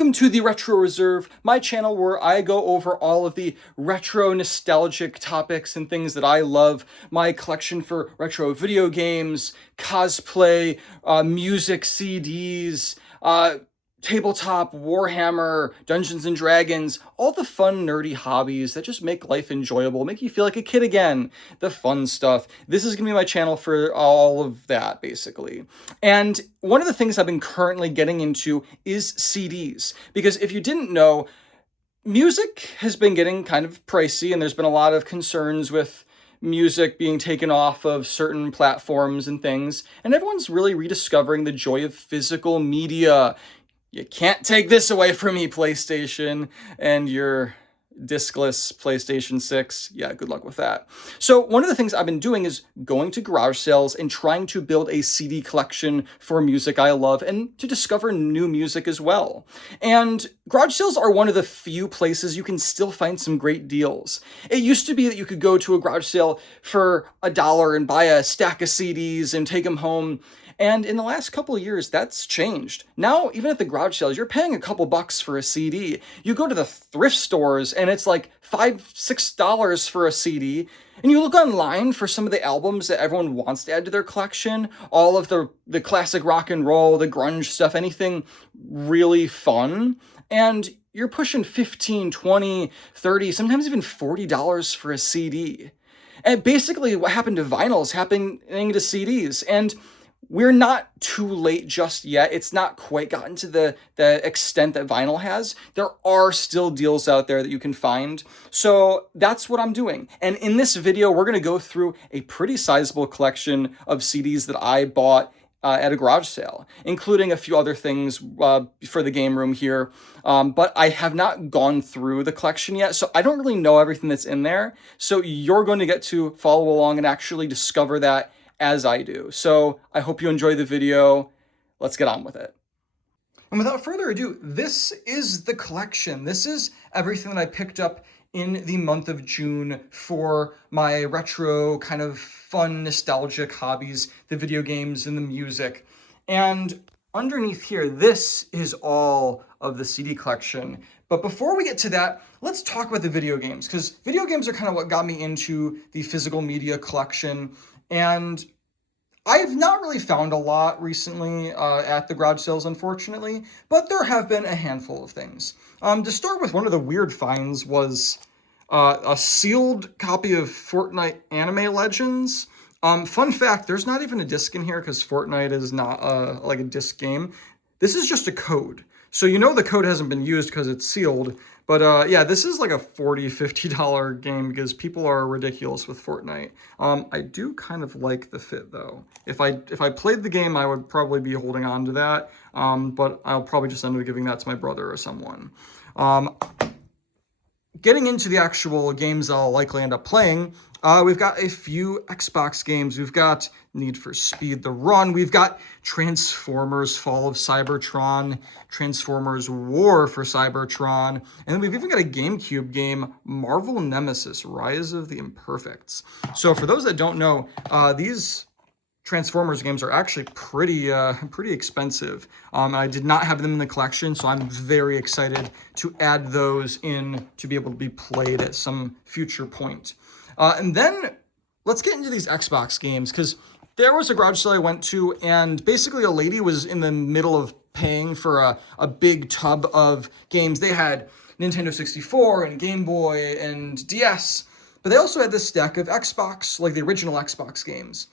Welcome to the Retro Reserve, my channel where I go over all of the retro nostalgic topics and things that I love. My collection for retro video games, cosplay, music CDs, tabletop, Warhammer, Dungeons and Dragons, all the fun nerdy hobbies that just make life enjoyable, make you feel like a kid again, the fun stuff. This is gonna be my channel for all of that, basically. And one of the things I've been currently getting into is CDs, because if you didn't know, music has been getting kind of pricey, and there's been a lot of concerns with music being taken off of certain platforms and things, and everyone's really rediscovering the joy of physical media. You can't take this away from me, PlayStation, and your discless PlayStation 6. Yeah, good luck with that. So one of the things I've been doing is going to garage sales and trying to build a CD collection for music I love and to discover new music as well. And garage sales are one of the few places you can still find some great deals. It used to be that you could go to a garage sale for $1 and buy a stack of CDs and take them home. And in the last couple of years, that's changed. Now, even at the garage sales, you're paying a couple bucks for a CD. You go to the thrift stores and it's like $5, $6 for a CD. And you look online for some of the albums that everyone wants to add to their collection, all of the classic rock and roll, the grunge stuff, anything really fun. And you're pushing 15, 20, 30, sometimes even $40 for a CD. And basically what happened to vinyl is happening to CDs. And we're not too late just yet. It's not quite gotten to the extent that vinyl has. There are still deals out there that you can find. So that's what I'm doing. And in this video, we're going to go through a pretty sizable collection of CDs that I bought at a garage sale, including a few other things for the game room here. But I have not gone through the collection yet, so I don't really know everything that's in there. So you're going to get to follow along and actually discover that as I do. So I hope you enjoy the video. Let's get on with it. And without further ado, this is the collection. This is everything that I picked up in the month of June for my retro kind of fun nostalgic hobbies, the video games and the music. And underneath here, this is all of the CD collection. But before we get to that, let's talk about the video games, because video games are kind of what got me into the physical media collection. And I've not really found a lot recently at the garage sales, unfortunately, but there have been a handful of things. To start with, one of the weird finds was a sealed copy of Fortnite Anime Legends. Fun fact, there's not even a disc in here because Fortnite is not like a disc game. This is just a code. So you know the code hasn't been used because it's sealed. But yeah, this is like a $40, $50 game because people are ridiculous with Fortnite. I do kind of like the fit though. If I played the game, I would probably be holding on to that. But I'll probably just end up giving that to my brother or someone. Getting into the actual games I'll likely end up playing, we've got a few Xbox games. We've got Need for Speed The Run. We've got Transformers Fall of Cybertron, Transformers War for Cybertron, and then we've even got a GameCube game, Marvel Nemesis Rise of the Imperfects. So for those that don't know, these Transformers games are actually pretty expensive. I did not have them in the collection, so I'm very excited to add those in to be able to be played at some future point. And then let's get into these Xbox games, because there was a garage sale I went to, and basically a lady was in the middle of paying for a big tub of games. They had Nintendo 64 and Game Boy and DS, but they also had this stack of Xbox, like the original Xbox games.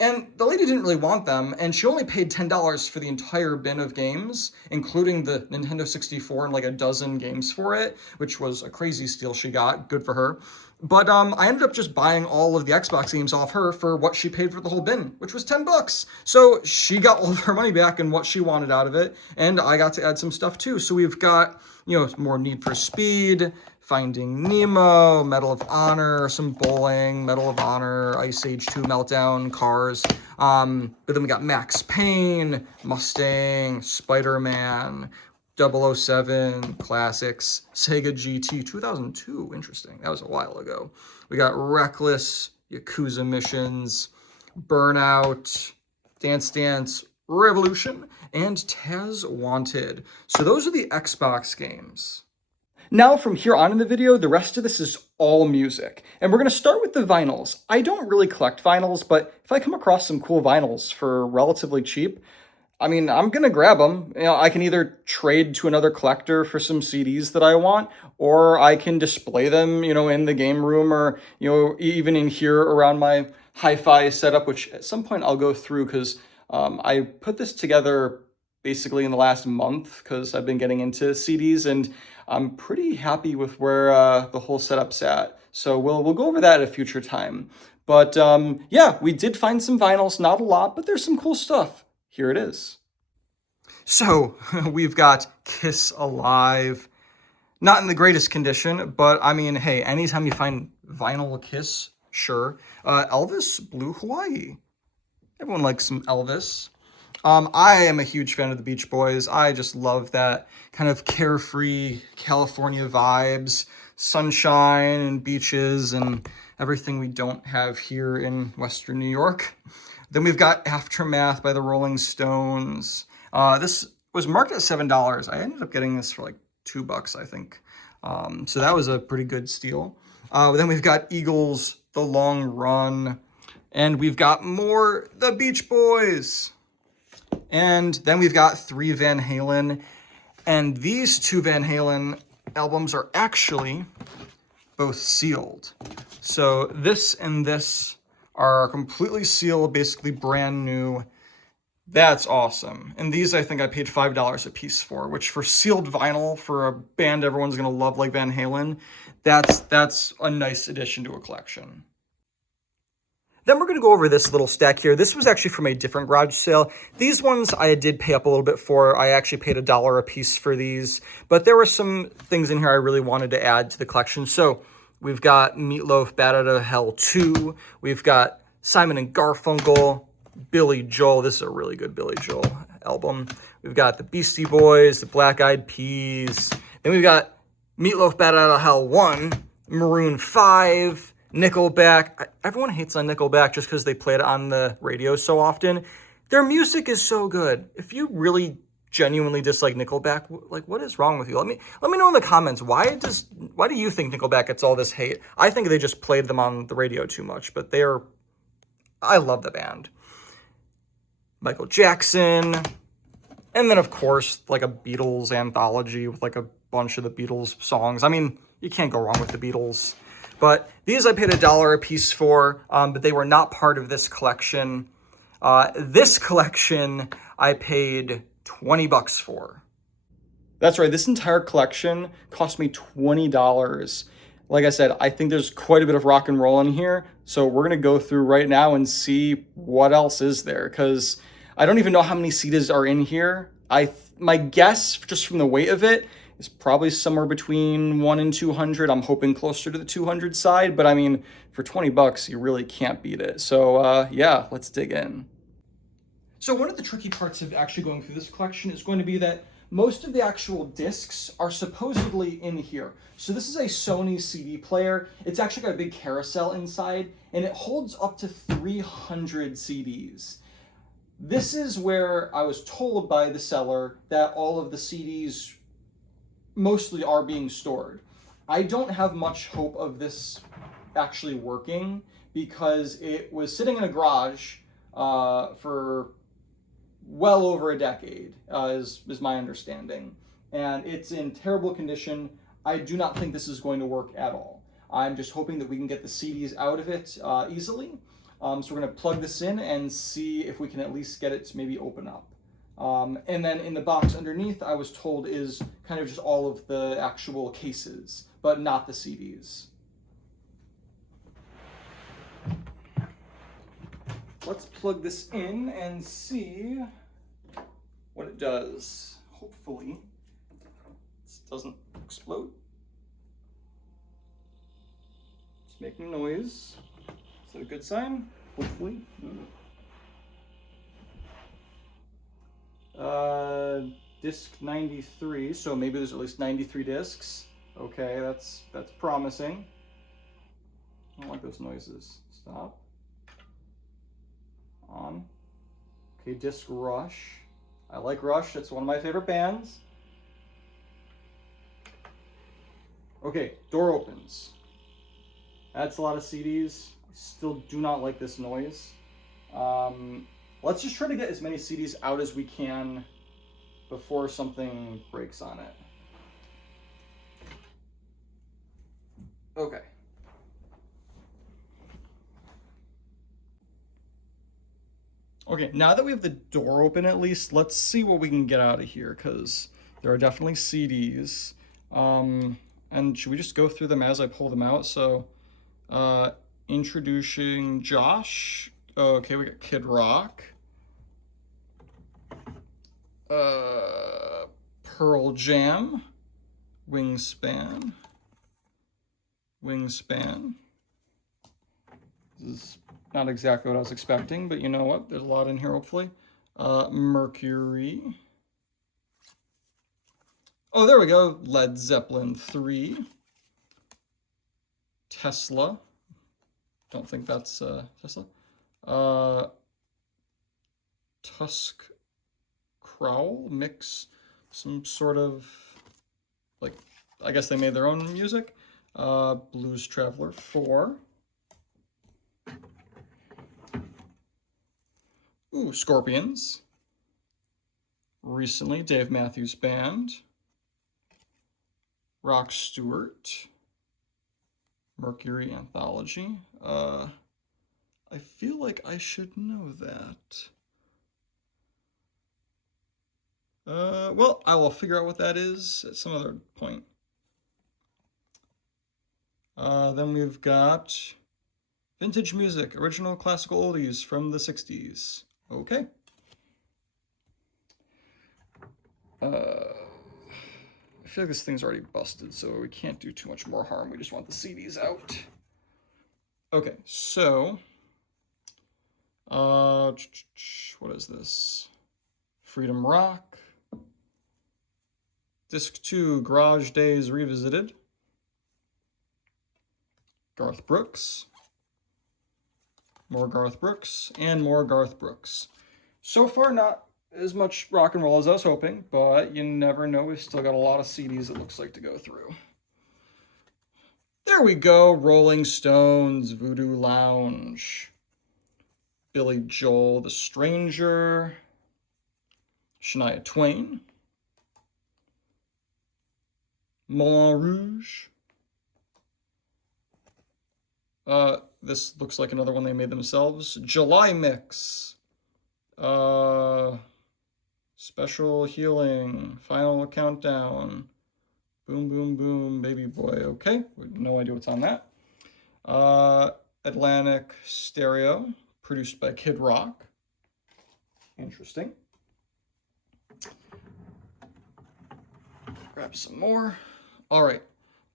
And the lady didn't really want them, and she only paid $10 for the entire bin of games, including the Nintendo 64 and like a dozen games for it, which was a crazy steal she got. Good for her. But I ended up just buying all of the Xbox games off her for what she paid for the whole bin, which was $10. So she got all of her money back and what she wanted out of it, and I got to add some stuff too. So we've got, you know, more Need for Speed, Finding Nemo, Medal of Honor, some bowling, Medal of Honor, Ice Age 2 Meltdown, Cars. But then we got Max Payne, Mustang, Spider-Man, 007, classics, Sega GT 2002, interesting, that was a while ago. We got Reckless, Yakuza Missions, Burnout, Dance Dance, Revolution, and Taz Wanted. So those are the Xbox games. Now from here on in the video, the rest of this is all music. And we're going to start with the vinyls. I don't really collect vinyls, but if I come across some cool vinyls for relatively cheap, I mean, I'm gonna grab them. You know, I can either trade to another collector for some CDs that I want, or I can display them, you know, in the game room or, you know, even in here around my hi-fi setup, which at some point I'll go through because I put this together basically in the last month because I've been getting into CDs and I'm pretty happy with where the whole setup's at. So we'll go over that at a future time. But yeah, we did find some vinyls, not a lot, but there's some cool stuff. Here it is. So we've got Kiss Alive. Not in the greatest condition, but I mean, hey, anytime you find vinyl Kiss, sure. Elvis, Blue Hawaii. Everyone likes some Elvis. I am a huge fan of the Beach Boys. I just love that kind of carefree California vibes, sunshine and beaches and everything we don't have here in Western New York. Then we've got Aftermath by the Rolling Stones. This was marked at $7. I ended up getting this for like $2, I think. So that was a pretty good steal. Then we've got Eagles, The Long Run. And we've got more The Beach Boys. And then we've got 3 Van Halen. And these 2 Van Halen albums are actually both sealed. So this and this are completely sealed, basically brand new. That's awesome. And these I think I paid $5 a piece for, which for sealed vinyl for a band everyone's gonna love like Van Halen, that's a nice addition to a collection. Then we're going to go over this little stack here. This was actually from a different garage sale. These ones I did pay up a little bit for. I actually paid $1 a piece for these. But there were some things in here I really wanted to add to the collection. So we've got Meatloaf, Bat Out of Hell 2. We've got Simon and Garfunkel, Billy Joel. This is a really good Billy Joel album. We've got the Beastie Boys, the Black Eyed Peas. Then we've got Meatloaf, Bat Out of Hell 1, Maroon 5, Nickelback. Everyone hates on Nickelback just because they play it on the radio so often. Their music is so good. If you really genuinely dislike Nickelback, like what is wrong with you? Let me know in the comments. Why do you think Nickelback gets all this hate? I think they just played them on the radio too much, but I love the band. Michael Jackson, and then of course like a Beatles anthology with like a bunch of the Beatles songs. I mean, you can't go wrong with the Beatles. But these I paid $1 a piece for, but they were not part of this collection. This collection I paid $20 for. That's right, this entire collection cost me $20. Like I said, I think there's quite a bit of rock and roll in here, so we're gonna go through right now and see what else is there, because I don't even know how many CDs are in here. My guess, just from the weight of it, is probably somewhere between 1 and 200. I'm hoping closer to the 200 side, but I mean, for $20, you really can't beat it. So yeah, let's dig in. So one of the tricky parts of actually going through this collection is going to be that most of the actual discs are supposedly in here. So this is a Sony CD player. It's actually got a big carousel inside, and it holds up to 300 CDs. This is where I was told by the seller that all of the CDs mostly are being stored. I don't have much hope of this actually working because it was sitting in a garage for well over a decade, is my understanding. And it's in terrible condition. I do not think this is going to work at all. I'm just hoping that we can get the CDs out of it easily. So we're gonna plug this in and see if we can at least get it to maybe open up. And then in the box underneath, I was told is kind of just all of the actual cases, but not the CDs. Let's plug this in and see what it does. Hopefully, this doesn't explode. It's making noise. Is that a good sign? Hopefully. Disc 93, so maybe there's at least 93 discs. Okay, that's promising. I don't like those noises. Stop. On. Okay, Disc Rush. I like Rush. It's one of my favorite bands. Okay, door opens. That's a lot of CDs. I still do not like this noise. Let's just try to get as many CDs out as we can before something breaks on it. Okay. Okay, now that we have the door open at least, let's see what we can get out of here, because there are definitely CDs. And should we just go through them as I pull them out? So, introducing Josh. Oh, okay, we got Kid Rock. Pearl Jam. Wingspan. Wingspan. This is not exactly what I was expecting, but you know what? There's a lot in here, hopefully. Mercury. Oh, there we go. Led Zeppelin 3. Tesla. Don't think that's Tesla. Tusk Crowl mix. Some sort of, like, I guess they made their own music. Blues Traveler 4. Ooh, Scorpions. Recently, Dave Matthews Band. Rock Stewart. Mercury Anthology. I feel like I should know that. Well, I will figure out what that is at some other point. Then we've got vintage music, original classical oldies from the 60s. Okay. I feel like this thing's already busted, so we can't do too much more harm. We just want the CDs out. Okay, so what is this? Freedom Rock. Disc 2, Garage Days Revisited. Garth Brooks. More Garth Brooks, and more Garth Brooks. So far, not as much rock and roll as I was hoping, but you never know. We've still got a lot of CDs, it looks like, to go through. There we go. Rolling Stones, Voodoo Lounge. Billy Joel, The Stranger. Shania Twain. Moulin Rouge. This looks like another one they made themselves. July Mix. Special Healing. Final Countdown. Boom, boom, boom, baby boy. Okay, no idea what's on that. Atlantic Stereo, produced by Kid Rock. Interesting. Grab some more. All right.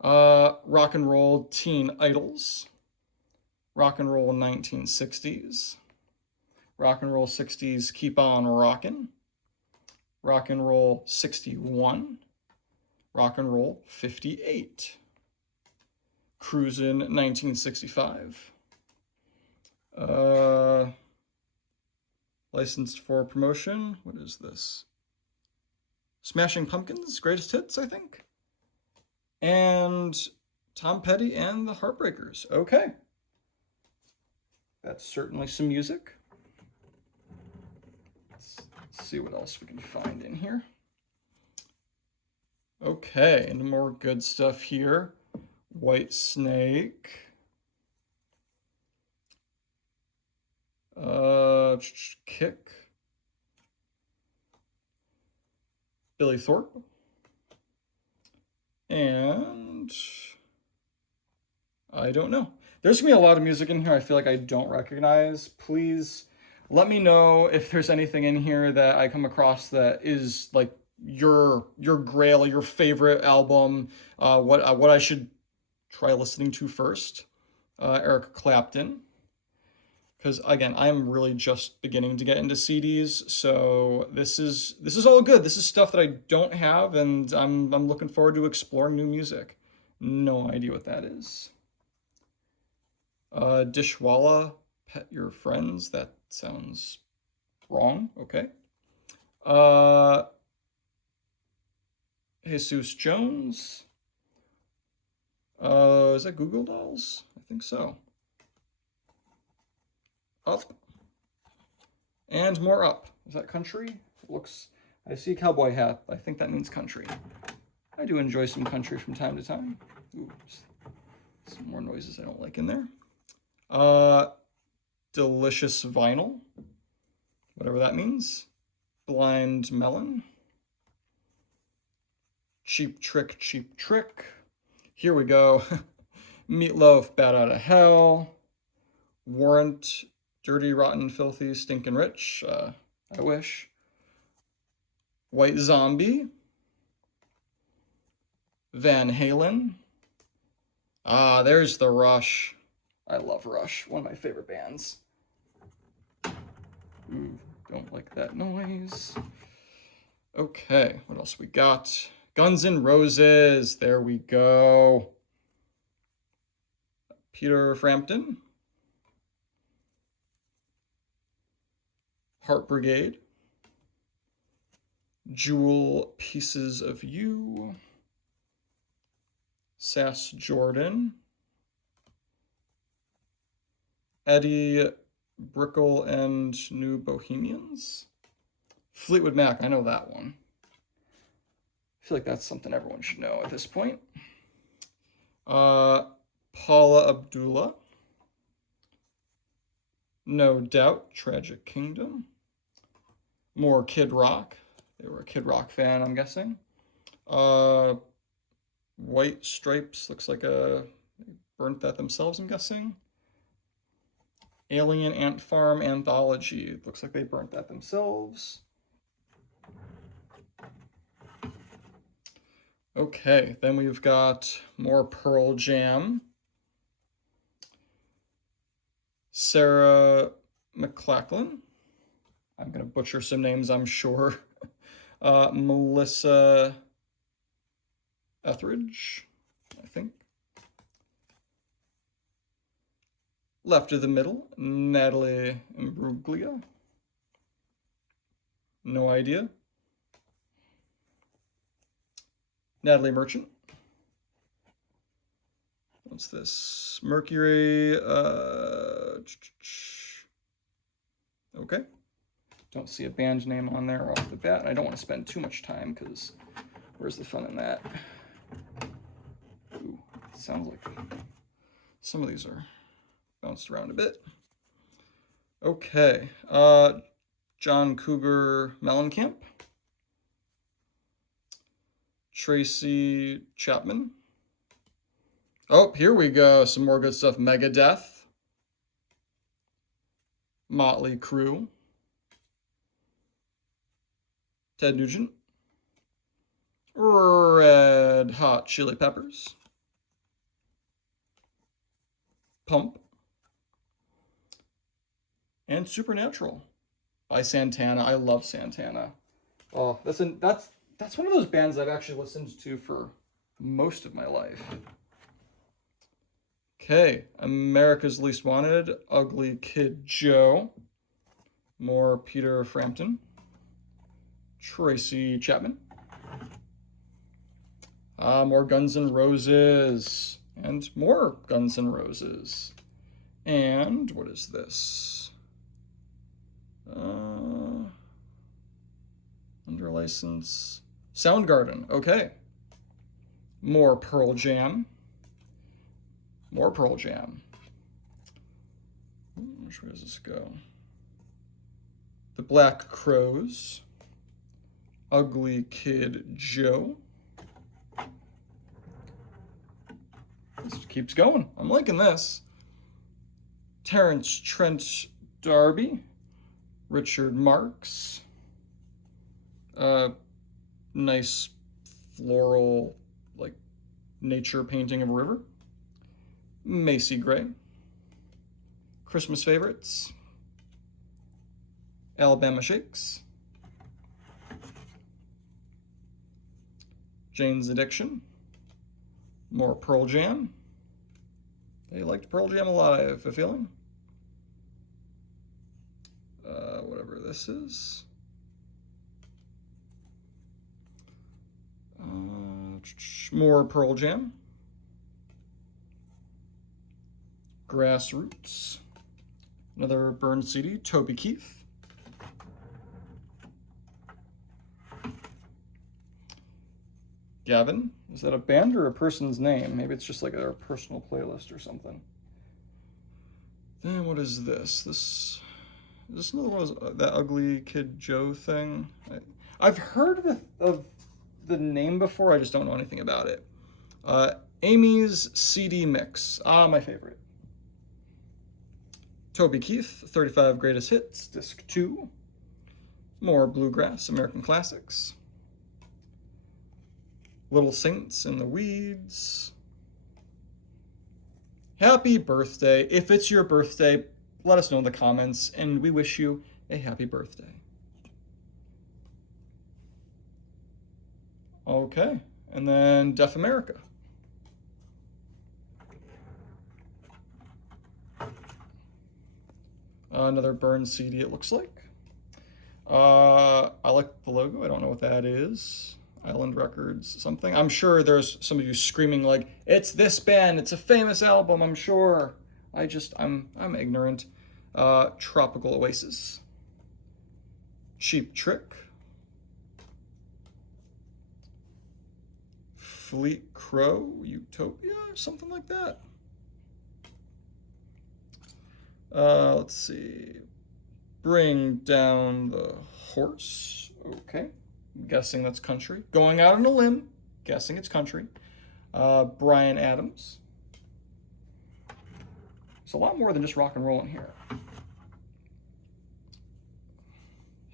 Rock and Roll Teen Idols. Rock and Roll 1960s. Rock and Roll 60s Keep On Rockin'. Rock and Roll 61. Rock and Roll 58. Cruisin' 1965. Licensed for promotion. What is this? Smashing Pumpkins, Greatest Hits, I think. And Tom Petty and the Heartbreakers. Okay. That's certainly some music. Let's see what else we can find in here. Okay, and more good stuff here. White Snake. Kick. Billy Thorpe. And I don't know. There's gonna be a lot of music in here I feel like I don't recognize. Please let me know if there's anything in here that I come across that is like your grail, your favorite album, what I should try listening to first. Eric Clapton. Because again, I'm really just beginning to get into CDs, so this is all good. This is stuff that I don't have, and I'm looking forward to exploring new music. No idea what that is. Dishwalla, Pet Your Friends. That sounds Wrong. Okay. Jesus Jones. Is that Google Dolls? I think so. Up. And more up. Is that country? It looks... I see a cowboy hat. I think that means country. I do enjoy some country from time to time. Oops. Some more noises I don't like in there. Delicious vinyl. Whatever that means. Blind melon. Cheap trick, cheap trick. Here we go. Meatloaf, Bat Out of Hell. Warrant, Dirty, Rotten, Filthy, Stinkin' Rich. I wish. White Zombie. Van Halen. There's the Rush. I love Rush. One of my favorite bands. Ooh, don't like that noise. Okay, what else we got? Guns N' Roses. There we go. Peter Frampton. Heart Brigade. Jewel, Pieces of You. Sass Jordan. Eddie Brickell and New Bohemians. Fleetwood Mac, I know that one. I feel like that's something everyone should know at this point. Paula Abdullah. No Doubt, Tragic Kingdom. More Kid Rock. They were a Kid Rock fan, I'm guessing. White Stripes, looks like they burnt that themselves, I'm guessing. Alien Ant Farm Anthology, looks like they burnt that themselves. Okay, then we've got more Pearl Jam. Sarah McLachlan. I'm going to butcher some names, I'm sure. Melissa Etheridge, I think. Left of the Middle, Natalie Imbruglia. No idea. Natalie Merchant. What's this? Mercury. Okay. Don't see a band name on there off the bat. I don't want to spend too much time because where's the fun in that? Ooh, sounds like some of these are bounced around a bit. Okay. John Cougar Mellencamp. Tracy Chapman. Oh, here we go. Some more good stuff. Megadeth. Motley Crue. Ted Nugent. Red Hot Chili Peppers. Pump. And Supernatural by Santana. I love Santana. Oh, that's one of those bands I've actually listened to for most of my life. Okay, America's Least Wanted, Ugly Kid Joe. More Peter Frampton. Tracy Chapman. More Guns N' Roses. And more Guns N' Roses. And what is this? Under license. Soundgarden. Okay. More Pearl Jam. More Pearl Jam. Which way does this go? The Black Crowes. Ugly Kid Joe. This keeps going. I'm liking this. Terrence Trent D'Arby. Richard Marx. Nice floral, like nature painting of a river. Macy Gray. Christmas Favorites. Alabama Shakes. Jane's Addiction. More Pearl Jam. They liked Pearl Jam a lot, I have a feeling. Whatever this is. More Pearl Jam. Grassroots. Another Burn CD, Toby Keith. Gavin. Is that a band or a person's name? Maybe it's just like a personal playlist or something. Then what is this? Is this another one of that Ugly Kid Joe thing? I've heard of the name before, I just don't know anything about it. Amy's CD Mix. My favorite. Toby Keith, 35 Greatest Hits, Disc 2. More Bluegrass, American Classics. Little Saints in the Weeds. Happy birthday. If it's your birthday, let us know in the comments, and we wish you a happy birthday. Okay, and then Deaf America. Another Burn CD, it looks like. I like the logo. I don't know what that is. Island Records, something. I'm sure there's some of you screaming like, it's this band, it's a famous album, I'm sure. I'm ignorant. Tropical Oasis. Cheap Trick. Fleet Crow, Utopia, something like that. Let's see. Bring Down the Horse. Okay. I'm guessing that's country. Going out on a limb. Guessing it's country. Bryan Adams. It's a lot more than just rock and roll in here.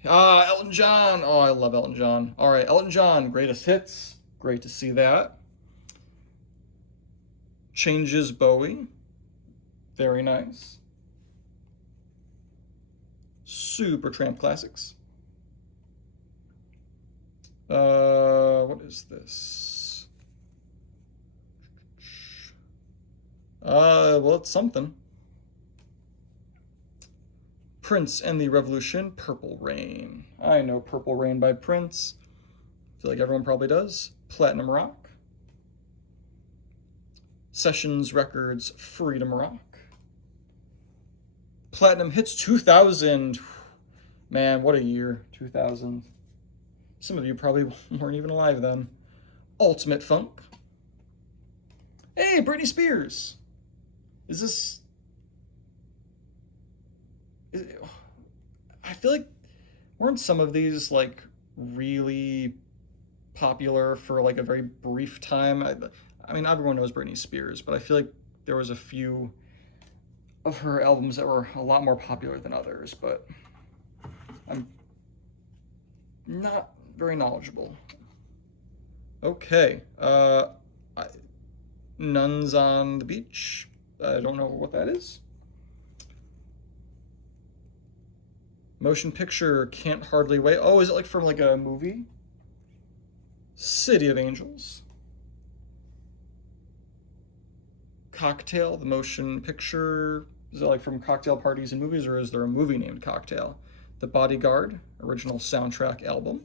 Elton John. Oh, I love Elton John. All right, Elton John, Greatest Hits. Great to see that. Changes Bowie. Very nice. Supertramp Classics. What is this? Well, it's something. Prince and the Revolution, Purple Rain. I know Purple Rain by Prince. I feel like everyone probably does. Platinum Rock. Sessions Records, Freedom Rock. Platinum Hits 2000. Man, what a year, 2000. Some of you probably weren't even alive then. Ultimate Funk. Hey, Britney Spears. I feel like, weren't some of these like really popular for like a very brief time? I mean, everyone knows Britney Spears, but I feel like there was a few of her albums that were a lot more popular than others, but I'm not very knowledgeable. Okay, Nuns on the Beach. I don't know what that is. Motion picture, Can't Hardly Wait. Oh, is it like from like a movie? City of Angels. Cocktail, the motion picture. Is it like from cocktail parties and movies, or is there a movie named Cocktail? The Bodyguard, original soundtrack album.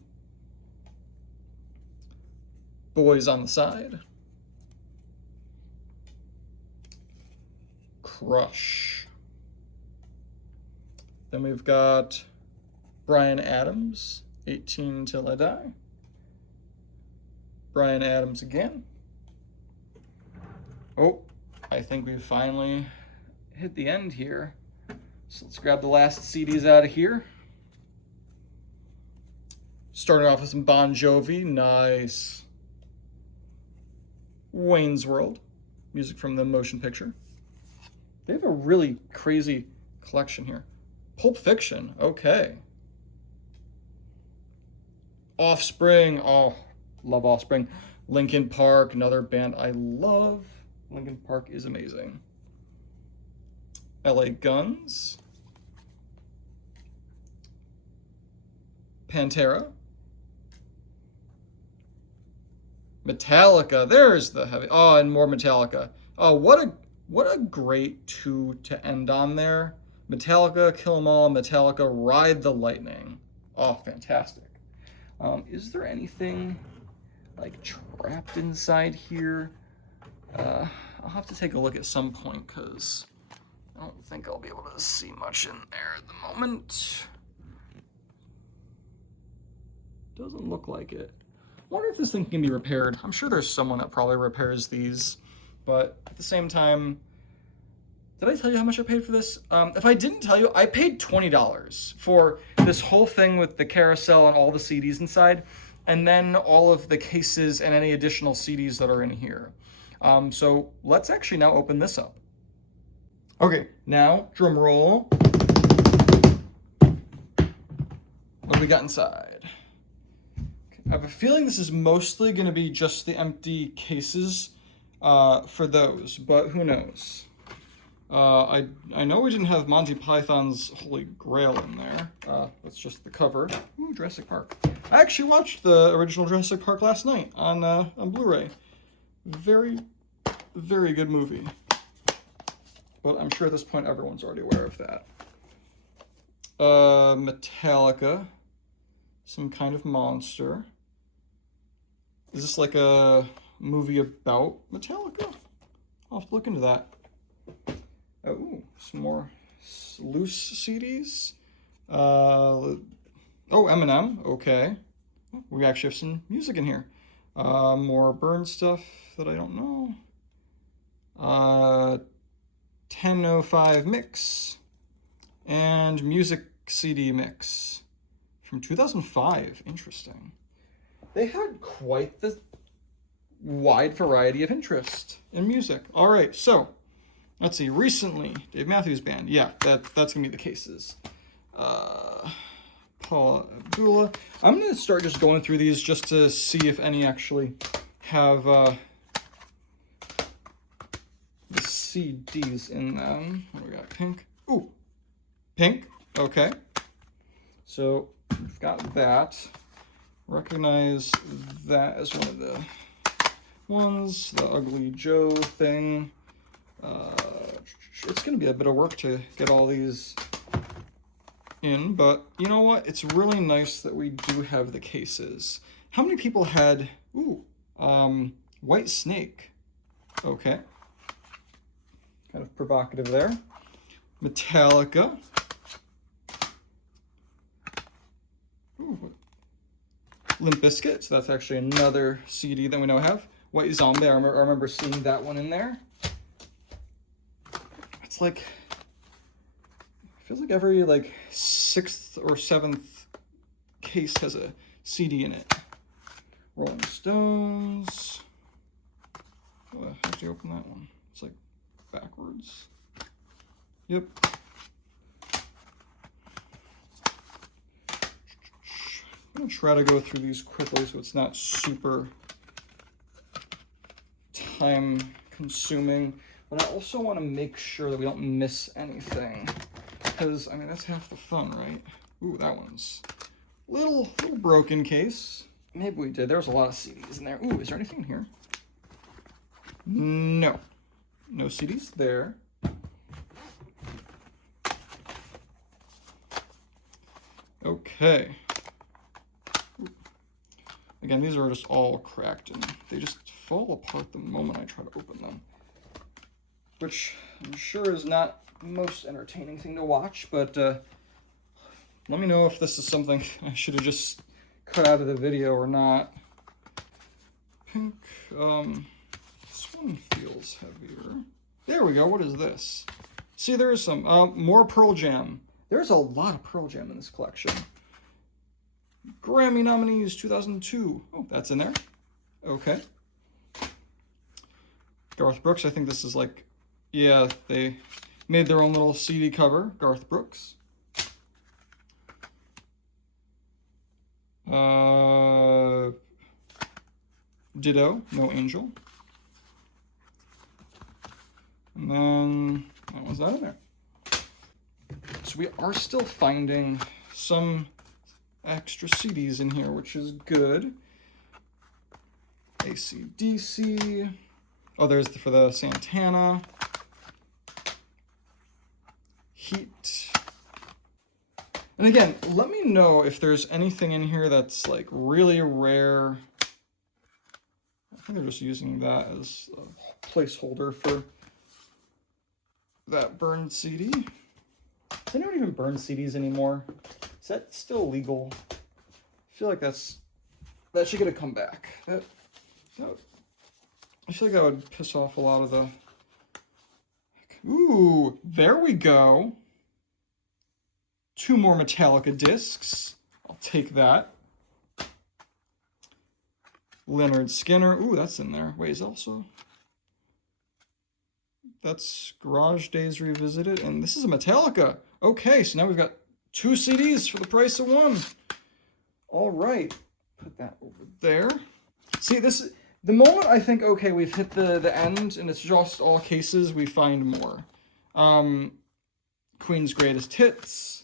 Boys on the Side. Crush. Then we've got Bryan Adams, 18 Till I Die. Bryan Adams again. Oh, I think we've finally hit the end here. So let's grab the last CDs out of here. Starting off with some Bon Jovi, nice. Wayne's World, music from the motion picture. They have a really crazy collection here. Pulp Fiction, okay. Offspring, oh, love Offspring. Linkin Park, another band I love. Linkin Park is amazing. LA Guns. Pantera. Metallica, there's the heavy. Oh, and more Metallica. Oh, what a great two to end on there. Metallica, Kill 'Em All, Metallica, Ride the Lightning. Oh, fantastic. Is there anything like trapped inside here? I'll have to take a look at some point because I don't think I'll be able to see much in there at the moment. Doesn't look like it. Wonder if this thing can be repaired. I'm sure there's someone that probably repairs these, but at the same time, did I tell you how much I paid for this? If I didn't tell you, I paid $20 for this whole thing with the carousel and all the CDs inside, and then all of the cases and any additional CDs that are in here. So let's actually now open this up. Okay, now, drum roll. What do we got inside? I have a feeling this is mostly going to be just the empty cases for those, but who knows? I know we didn't have Monty Python's Holy Grail in there. That's just the cover. Ooh, Jurassic Park. I actually watched the original Jurassic Park last night on Blu-ray. Very, very good movie. But I'm sure at this point everyone's already aware of that. Metallica. Some kind of monster. Is this like a movie about Metallica? I'll have to look into that. Oh, some more loose CDs. Oh, Eminem. Okay. We actually have some music in here. More Burn stuff that I don't know. 1005 mix. And music CD mix from 2005. Interesting. They had quite the wide variety of interest in music. All right, so let's see. Recently, Dave Matthews Band. Yeah, that's gonna be the cases. Paula Abdullah. I'm gonna start just going through these just to see if any actually have the CDs in them. What do we got? Pink. Ooh, Pink. Okay. So we've got that. Recognize that as one of the ones. The Ugly Joe thing. It's going to be a bit of work to get all these in, but you know what? It's really nice that we do have the cases. How many people had, White Snake? Okay. Kind of provocative there. Metallica. Ooh. Limp Bizkit, so that's actually another CD that we now have. White Zombie, I remember seeing that one in there. It's like, feels like every like 6th or 7th case has a CD in it. Rolling Stones. Oh, I have to open that one. It's like backwards. Yep. I'm going to try to go through these quickly so it's not super time consuming, but I also want to make sure that we don't miss anything, because I mean that's half the fun, right? Ooh, that one's little broken case. Maybe we did. There was a lot of CDs in there. Ooh, is there anything in here? No CDs there. Okay. Again, these are just all cracked and they just fall apart the moment I try to open them, which I'm sure is not the most entertaining thing to watch, but let me know if this is something I should have just cut out of the video or not. Pink, this one feels heavier. There we go, what is this? See, there is some, more Pearl Jam. There's a lot of Pearl Jam in this collection. Grammy nominees 2002. Oh, that's in there. Okay. Garth Brooks, I think this is like, yeah, they made their own little CD cover. Garth Brooks. Ditto, No Angel. And then, what was that in there? So we are still finding some extra CDs in here, which is good. AC/DC. Oh, there's for the Santana. Heat. And again, let me know if there's anything in here that's like really rare. I think they're just using that as a placeholder for that burned CD. Does anyone even burn CDs anymore? Is that still legal? I feel like that should get a comeback. I feel like that would piss off a lot of the... Ooh, there we go. 2 more Metallica discs. I'll take that. Leonard Skinner. Ooh, that's in there. Wait, is that also... That's Garage Days Revisited, and this is a Metallica. Okay, so now we've got 2 CDs for the price of 1. All right, put that over there. See, this the moment I think, okay, we've hit the end, and it's just all cases, we find more. Queen's Greatest Hits.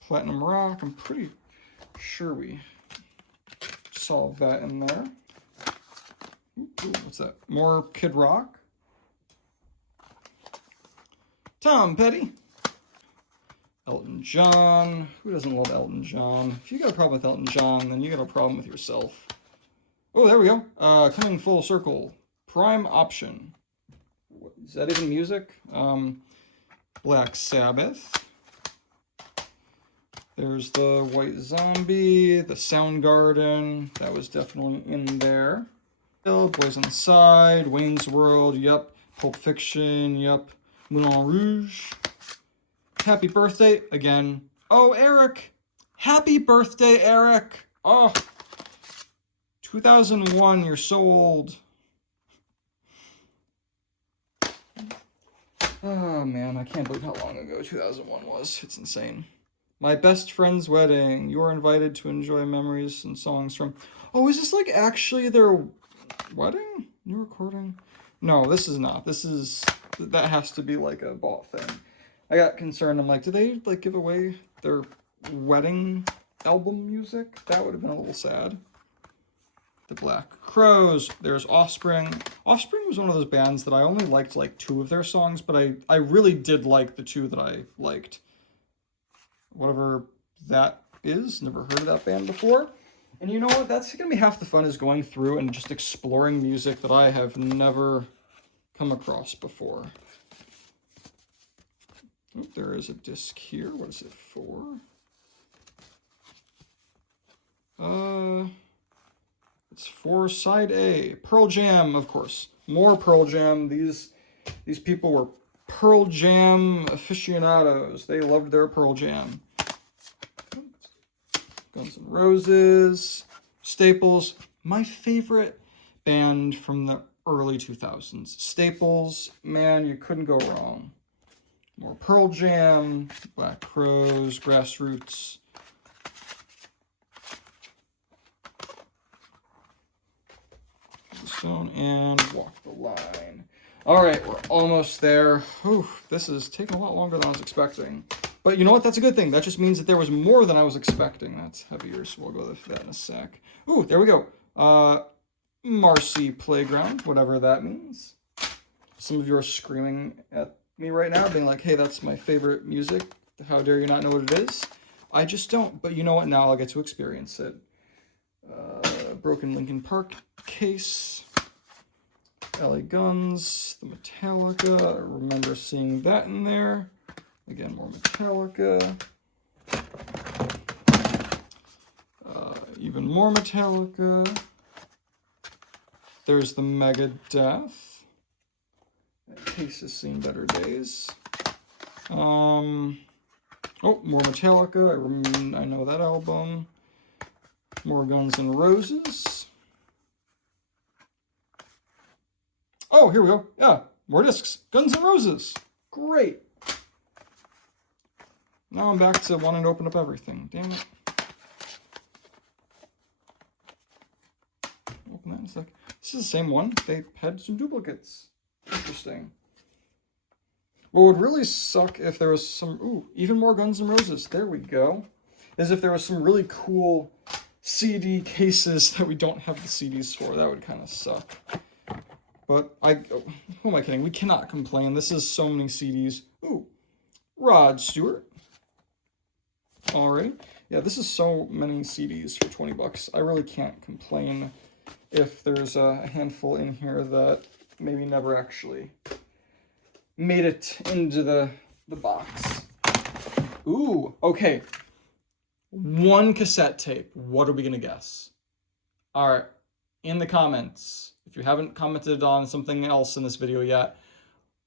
Platinum Rock. I'm pretty sure we solved that in there. Ooh, what's that? More Kid Rock. Tom Petty. Elton John. Who doesn't love Elton John? If you got a problem with Elton John, then you got a problem with yourself. Oh, there we go. Coming full circle. Prime Option. Is that even music? Black Sabbath. There's the White Zombie, the Soundgarden. That was definitely in there. Boys on the Side, Wayne's World, yup. Pulp Fiction, yup. Moulin Rouge. Happy Birthday, again. Oh, Eric! Happy birthday, Eric! Oh! 2001, you're so old. Oh, man, I can't believe how long ago 2001 was. It's insane. My best friend's wedding. You are invited to enjoy memories and songs from... Oh, is this like actually their wedding? New recording? No, this is not. This is... That has to be like a bought thing. I got concerned. I'm like, do they like give away their wedding album music? That would have been a little sad. The Black Crowes. There's Offspring. Offspring was one of those bands that I only liked like 2 of their songs, but I really did like the 2 that I liked. Whatever that is. Never heard of that band before. And you know what? That's going to be half the fun, is going through and just exploring music that I have never come across before. Oh, there is a disc here. What is it for? It's for side A. Pearl Jam, of course. More Pearl Jam. These people were Pearl Jam aficionados. They loved their Pearl Jam. Guns N' Roses. Staples. My favorite band from the early 2000s. Staples. Man, you couldn't go wrong. More Pearl Jam. Black Crowes. Grassroots. And Walk the Line. All right, we're almost there. Whew, this is taking a lot longer than I was expecting. But you know what? That's a good thing. That just means that there was more than I was expecting. That's heavier, so we'll go for that in a sec. Ooh, there we go. Marcy Playground, whatever that means. Some of you are screaming at me right now, being like, hey, that's my favorite music. How dare you not know what it is? I just don't. But you know what? Now I'll get to experience it. Broken Linkin Park case. LA Guns, the Metallica. I remember seeing that in there. Again, more Metallica. Even more Metallica. There's the Megadeth. That case has seen better days. Oh, more Metallica. I know that album. More Guns N' Roses. Oh, here we go. Yeah, more discs. Guns N' Roses. Great. Now I'm back to wanting to open up everything. Damn it. Open that in a sec. This is the same one. They had some duplicates. Interesting. What would really suck if there was some... Ooh, even more Guns N' Roses. There we go. Is if there was some really cool CD cases that we don't have the CDs for. That would kind of suck. But who am I kidding? We cannot complain. This is so many CDs. Ooh, Rod Stewart. Alrighty. Yeah, this is so many CDs for 20 bucks. I really can't complain if there's a handful in here that maybe never actually made it into the box. Ooh, okay. One cassette tape. What are we gonna guess? All right, in the comments, if you haven't commented on something else in this video yet,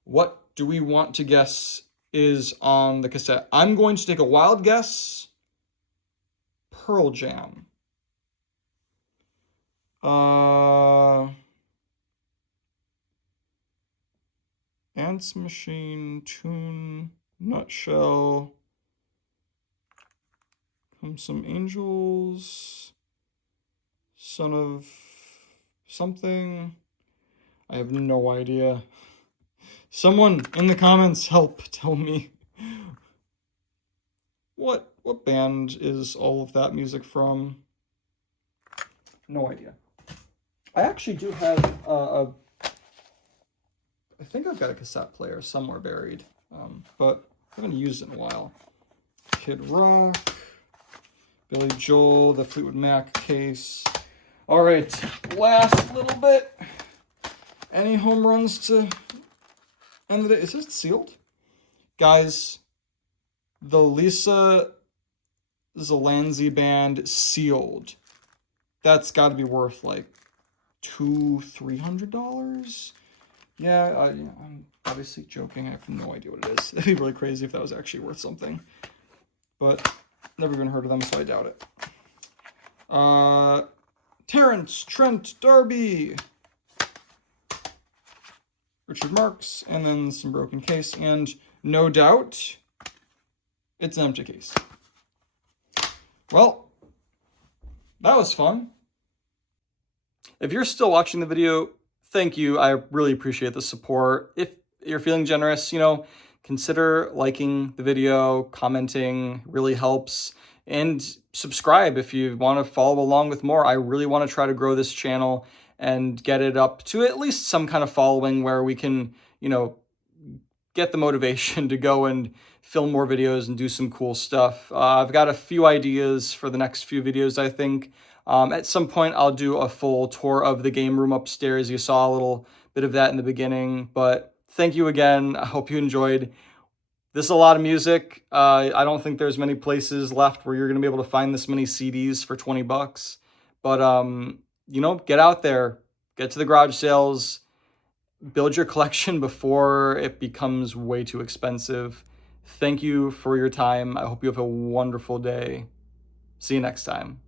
what do we want to guess is on the cassette? I'm going to take a wild guess. Pearl Jam. Ants Machine, Tune, Nutshell. Come Some Angels. Son of something. I have no idea. Someone in the comments help tell me. What band is all of that music from? No idea. I actually do have I think I've got a cassette player somewhere buried, but I haven't used it in a while. Kid Rock, Billy Joel, the Fleetwood Mac case. All right, last little bit. Any home runs to end the day? Is it sealed? Guys, the Lisa Zalanzi band sealed. That's got to be worth like $200-300. Yeah, I'm obviously joking. I have no idea what it is. It'd be really crazy if that was actually worth something. But never even heard of them, so I doubt it. Terrence Trent D'Arby. Richard Marx, and then some broken case, and no doubt it's an empty case. Well, that was fun. If you're still watching the video, thank you. I really appreciate the support. If you're feeling generous, consider liking the video, commenting really helps, and subscribe if you want to follow along with more. I really want to try to grow this channel and get it up to at least some kind of following where we can, get the motivation to go and film more videos and do some cool stuff. I've got a few ideas for the next few videos, I think. At some point, I'll do a full tour of the game room upstairs. You saw a little bit of that in the beginning, but thank you again. I hope you enjoyed. This is a lot of music. I don't think there's many places left where you're going to be able to find this many CDs for 20 bucks. But, get out there, get to the garage sales, build your collection before it becomes way too expensive. Thank you for your time. I hope you have a wonderful day. See you next time.